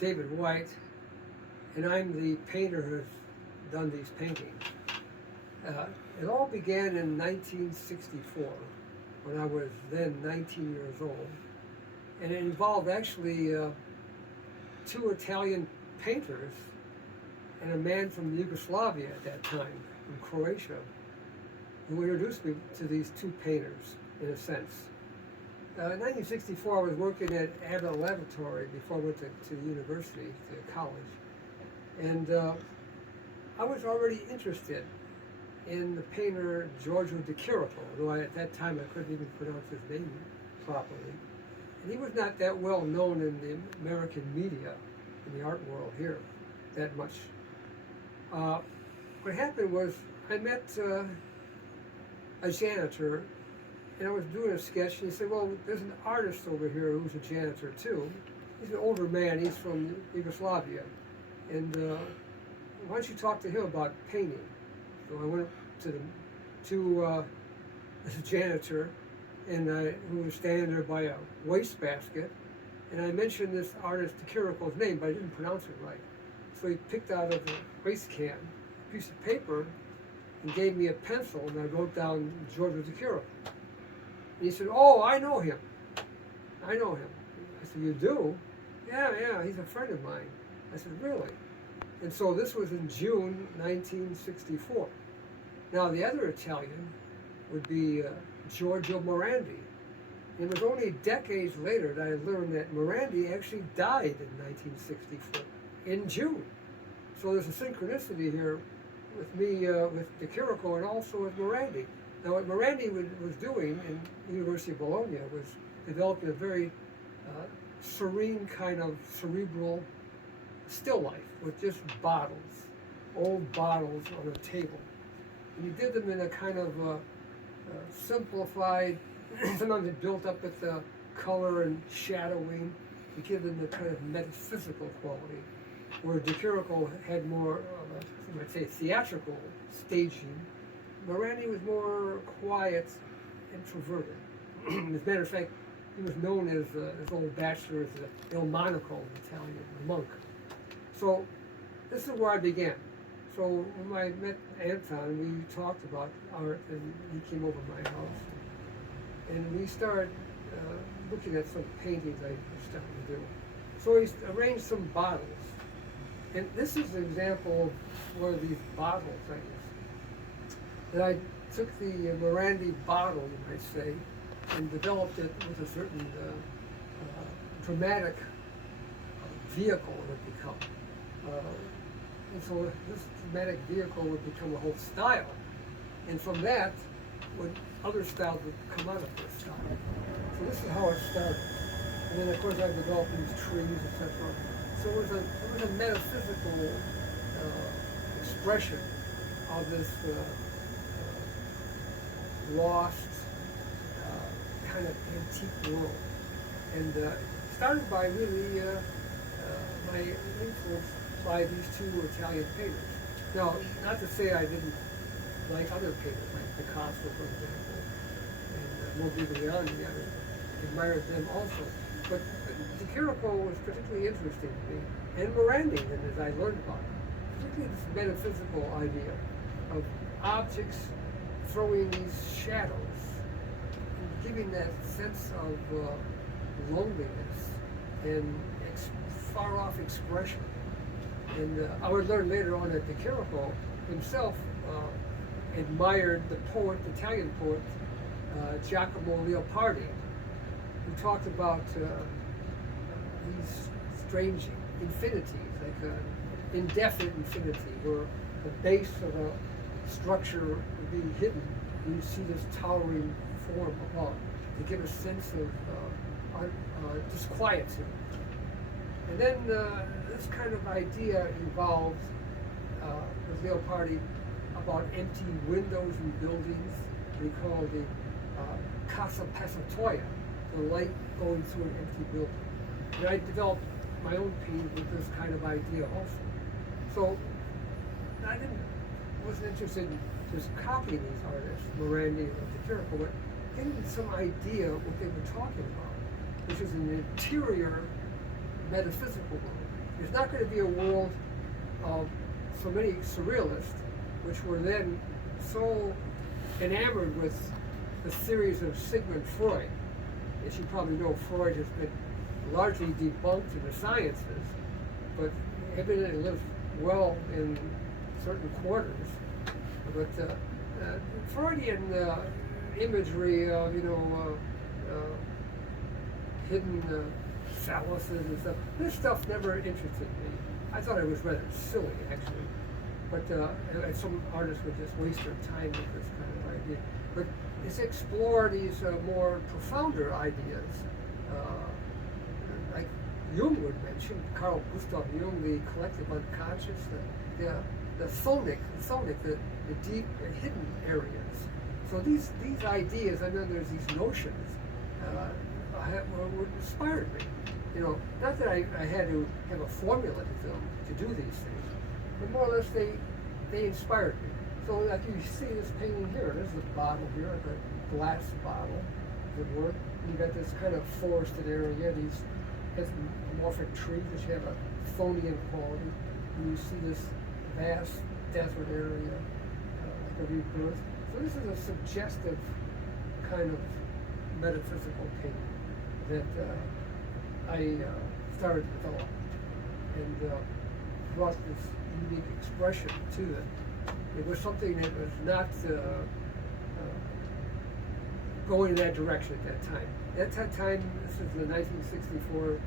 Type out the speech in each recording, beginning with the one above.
David White, and I'm the painter who's done these paintings. It all began in 1964, when I was then 19 years old, and it involved actually two Italian painters and a man from Yugoslavia at that time, from Croatia, who introduced me to these two painters, in a sense. In 1964, I was working at Abbott Laboratory before I went to university, to college. And I was already interested in the painter Giorgio de Chirico, though at that time I couldn't even pronounce his name properly. And he was not that well known in the American media, in the art world here, that much. What happened was I met a janitor, and I was doing a sketch, and he said, well, there's an artist over here who's a janitor too. He's an older man, he's from Yugoslavia, and why don't you talk to him about painting? So I went to the janitor, and who was standing there by a wastebasket, and I mentioned this artist de Chirico's name, but I didn't pronounce it right. So he picked out of a waste can a piece of paper and gave me a pencil, and I wrote down Giorgio de Chirico. And he said, oh, I know him. I know him. I said, you do? Yeah, he's a friend of mine. I said, really? And so this was in June 1964. Now the other Italian would be Giorgio Morandi. And it was only decades later that I learned that Morandi actually died in 1964, in June. So there's a synchronicity here with me, with de Chirico, and also with Morandi. Now what Morandi was doing in the University of Bologna was developing a very serene kind of cerebral still life with just bottles, old bottles on a table. And he did them in a kind of simplified, sometimes it built up with the color and shadowing to give them the kind of metaphysical quality, where de Chirico had more of a, you might say, theatrical staging. Morandi was more quiet, introverted. As a matter of fact, he was known as his old bachelor as Il Monaco in Italian, the monk. So this is where I began. So when I met Anton, we talked about art, and he came over to my house, and we started looking at some paintings I was starting to do. So he arranged some bottles, and this is an example of one of these bottles I used. And I took the Morandi bottle, you might say, and developed it with a certain dramatic vehicle it would become. And so this dramatic vehicle would become a whole style. And from that, other styles would come out of this style. So this is how it started. And then of course I developed these trees, etc. So it was a metaphysical expression of this lost kind of antique world. And started by really my influence by these two Italian painters. Now, not to say I didn't like other painters, like Picasso, for example, and Modigliani. I admired them also. But de Chirico was particularly interesting to me, and Morandi, and as I learned about it, particularly this metaphysical idea of objects throwing these shadows, and giving that sense of loneliness and far-off expression. And I would learn later on that de Chirico himself admired the poet, Italian poet, Giacomo Leopardi, who talked about these strange infinities, like an indefinite infinity, where the base of a structure would be hidden, and you see this towering form above, to give a sense of disquietude. And then this kind of idea evolved with Leopardi about empty windows in buildings. We call the casa passatoia, the light going through an empty building. And I developed my own painting with this kind of idea also. So I wasn't interested in just copying these artists, Morandi and de Chirico, but getting some idea of what they were talking about, which is an interior metaphysical world. there's not going to be a world of so many surrealists, which were then so enamored with the theories of Sigmund Freud. As you probably know, Freud has been largely debunked in the sciences, but evidently lives well in certain quarters. But Freudian imagery of, hidden phalluses and stuff, this stuff never interested me. I thought it was rather silly, actually. But some artists would just waste their time with this kind of idea. But it's explore these more profounder ideas, like Jung would mention, Carl Gustav Jung, the collective unconscious, the sonic, the deep hidden areas. So these ideas, and then there's these notions, what inspired me. Not that I had to have a formula to do these things, but more or less they inspired me. So like you see this painting here, there's a bottle here, like a glass bottle, good word. You got this kind of forested area, these anthropomorphic trees which have a Chthonian quality, and you see this vast desert area, like a rebirth. So this is a suggestive kind of metaphysical painting that I started to develop, and brought this unique expression to it. It was something that was not going in that direction at that time. At that time, this is the 1964, you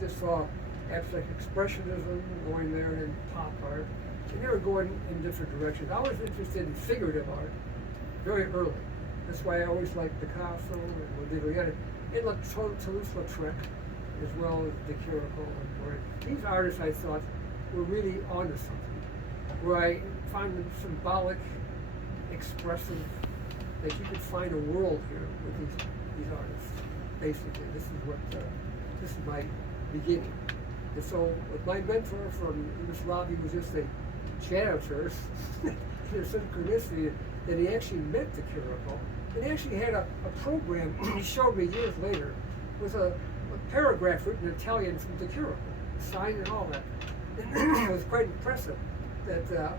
just saw abstract expressionism going there and pop art, and they were going in different directions. I was interested in figurative art very early. That's why I always liked Picasso and Modigliani, and Toulouse-Lautrec, as well as De Chirico and Moret. These artists, I thought, were really onto something, where I find them symbolic, expressive, that you could find a world here with these artists. Basically, this is my beginning. And so, my mentor from Yugoslavia was just a janitor, in a synchronicity that he actually met De Chirico, and he actually had a program he showed me years later with a paragraph written in Italian from De Chirico, signed and all that. And it was quite impressive that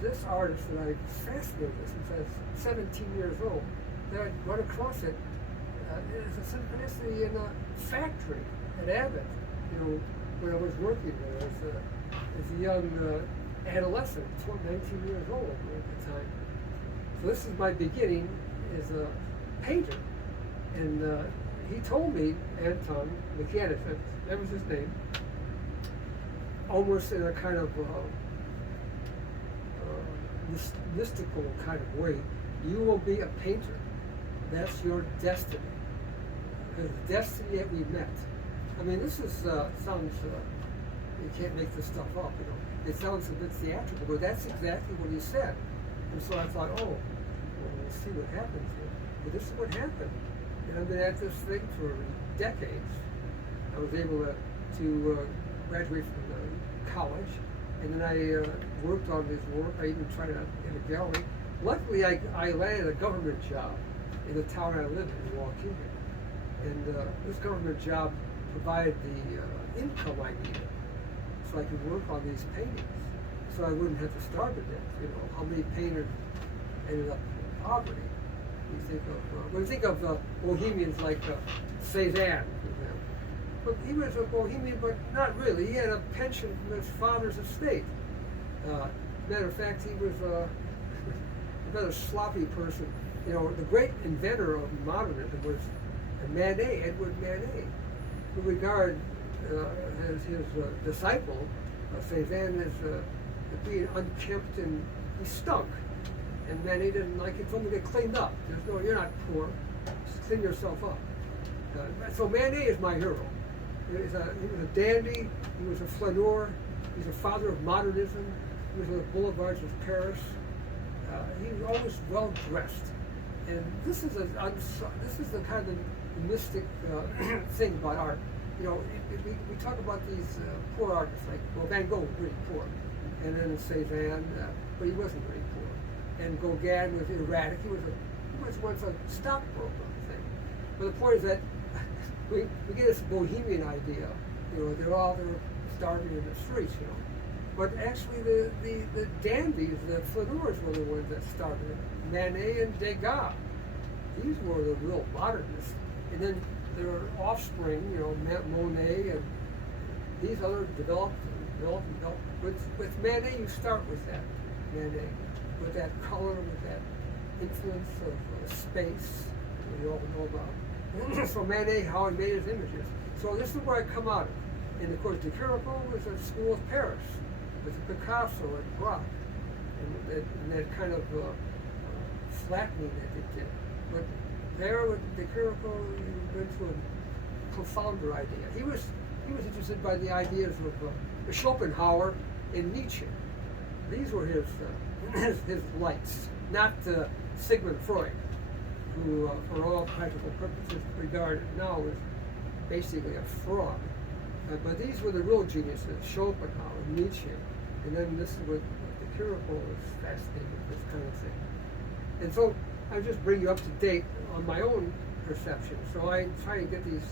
this artist that I was fascinated with since I was 17 years old, that I'd run across it as a synchronicity in a factory at Abbott, when I was working there as a young adolescent, 19 years old at the time. So this is my beginning as a painter. And he told me, Anton Mechanic, that was his name, almost in a kind of mystical kind of way, you will be a painter. That's your destiny. The destiny that we met. I mean, this is sounds, you can't make this stuff up, It sounds a bit theatrical, but that's exactly what he said. And so I thought, well, we'll see what happens here. But this is what happened. And I've been at this thing for decades. I was able to graduate from college, and then I worked on this work. I even tried out in a gallery. Luckily, I landed a government job in the town I live in Waukegan. And this government job provided the income I needed so I could work on these paintings, so I wouldn't have to starve to death. How many painters ended up in poverty? When you think of Bohemians like Cézanne, for example. But he was a Bohemian, but not really. He had a pension from his father's estate. Matter of fact, he was a rather sloppy person. The great inventor of modernism was Manet, Edward Manet, who regarded as his disciple, Cézanne, as being unkempt, and he stunk. And Manet didn't like it. Told me to get cleaned up. You're not poor. Just clean yourself up. So Manet is my hero. He was a dandy. He was a flaneur. He's a father of modernism. He was on the boulevards of Paris. He was always well dressed. And this is the kind of mystic thing about art. We talk about these poor artists, like Van Gogh was really poor, and then Cézanne, but he wasn't very poor. And Gauguin was erratic. He was once a stockbroker, I think. But the point is that we get this bohemian idea. They're started in the streets, you know. But actually, the dandies, the flâneurs, were the ones that started it. Manet and Degas. These were the real modernists. And then their offspring, you know, Monet and these others developed. With Manet, you start with that, Manet, with that color, with that influence of space that we all know about. So Manet, how he made his images. So this is where I come out of. And of course, De Chirico was at school of Paris, with Picasso and Braque, and that kind of flattening that they did. But there with De Chirico, he went to a profounder idea. He was interested by the ideas of Schopenhauer and Nietzsche. These were his lights, not Sigmund Freud, who, for all practical purposes, regarded now as basically a fraud. But these were the real geniuses, Schopenhauer, Nietzsche, and then this is what De Chirico was fascinated with, this kind of thing. And so I just bring you up to date on my own perception. So I try to get these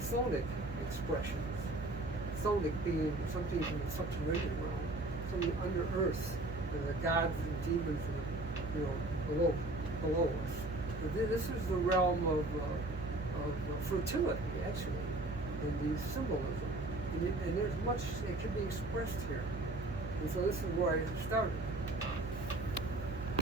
sonic expressions. Sonic being something from the subterranean realm, something under earth, the gods and demons, you know, below us. But this is the realm of fertility, actually, in the symbolism. And there's much that can be expressed here. And so this is where I started.